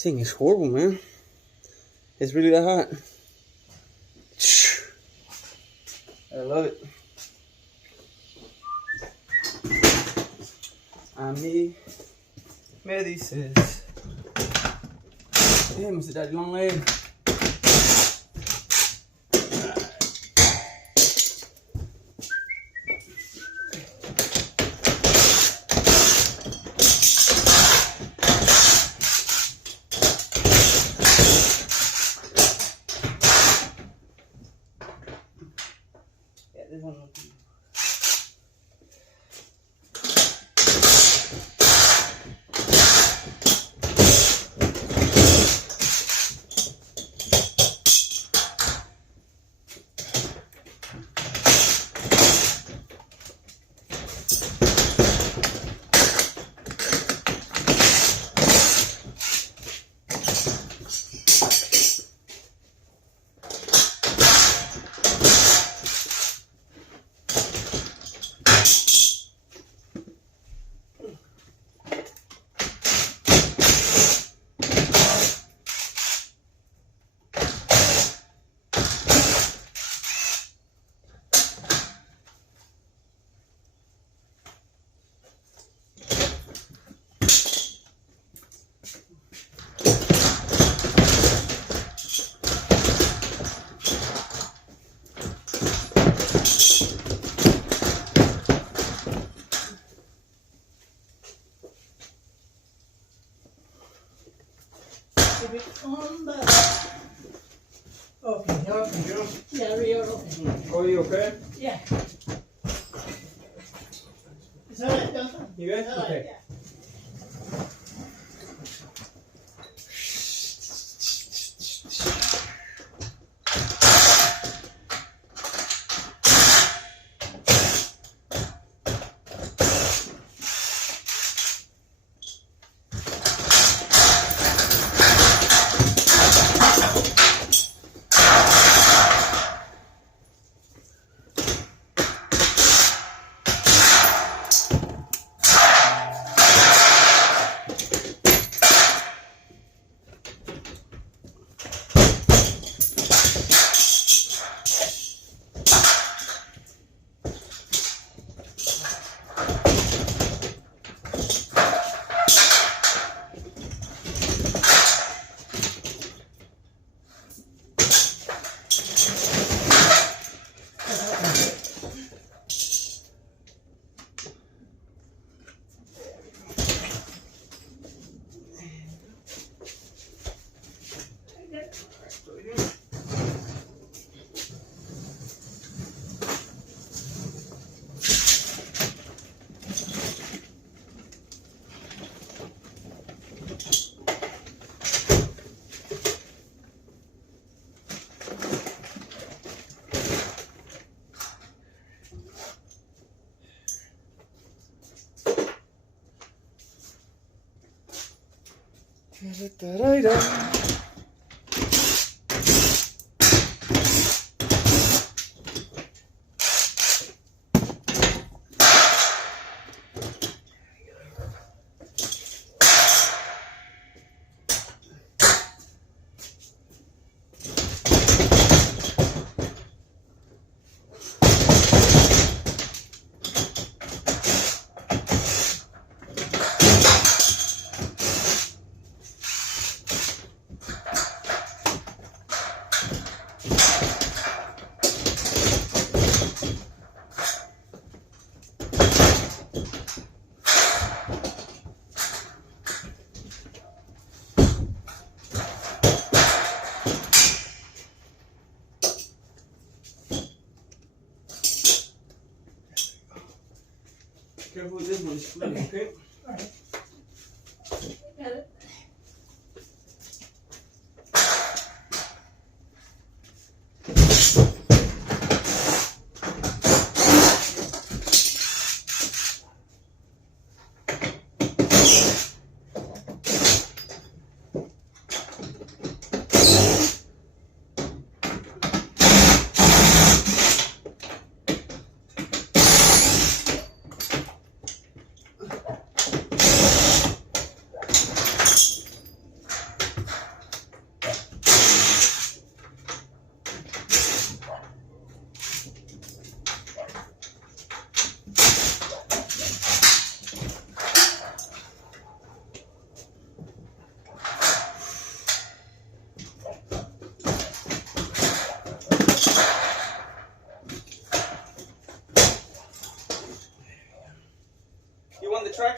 This thing is horrible, man. It's really that hot. I love it. A mí me dices. Damn, it's that long leg. This one will be. Okay, yeah, you're okay. Oh, you okay? Yeah. It's alright, don't You good? It's alright, Okay. yeah. Careful with this one, it's fluid, okay? Alright. Got it.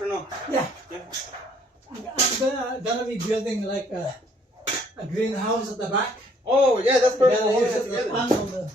or no? Yeah. Yeah. I'm gonna be building like a greenhouse at the back. Oh, yeah, that's perfect. Gotta We'll use hold it it to together. handle the.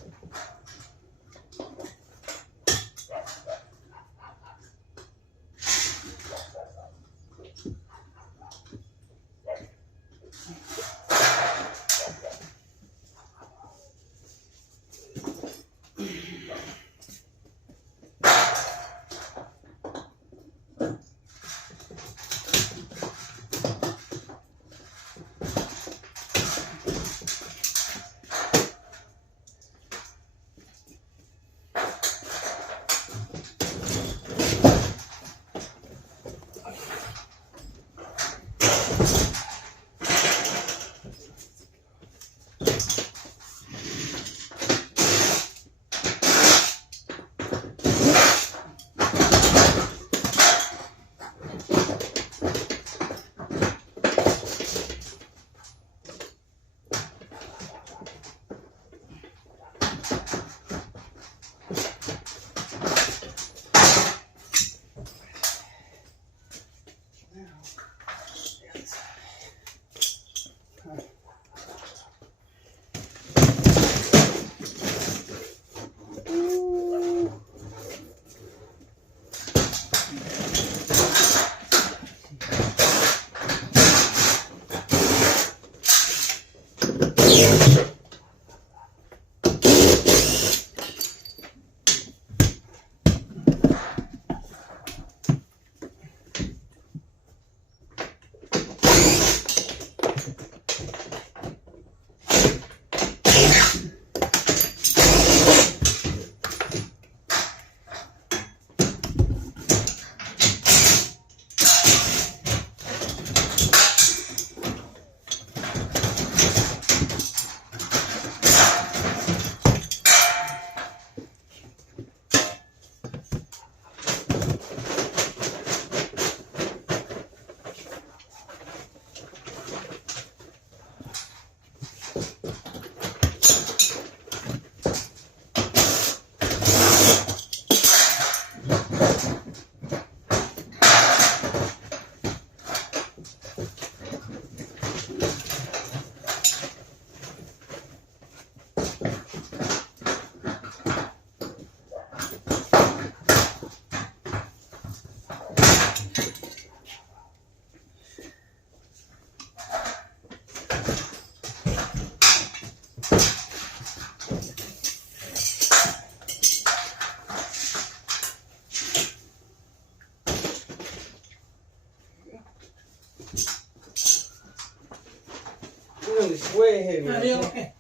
It's way heavy. Yeah, okay.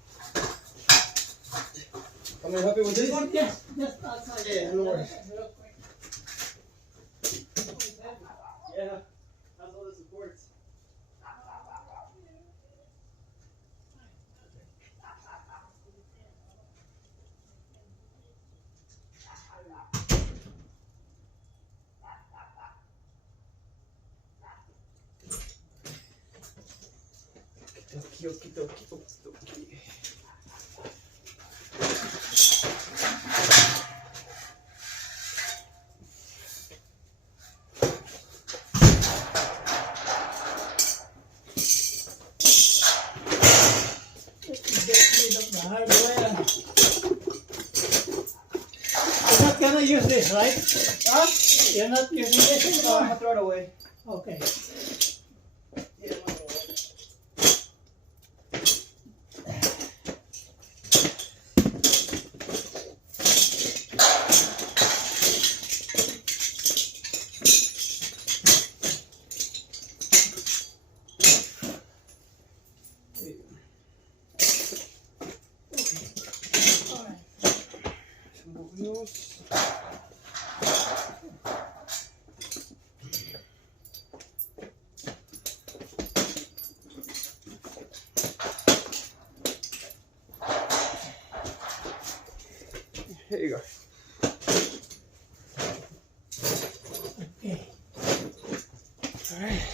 I'm gonna help you with this one? Yes, just outside. Yeah, no worries. Real quick. Yeah, that's all the supports. Okie dokie, okie dokie, okie. You're not gonna use this, right? Huh? You're not using this No, I'm anymore? gonna throw it away. Okay. Yeah, I'm gonna throw it away. Alright. Some more wheels. Here you go. Okay. All right.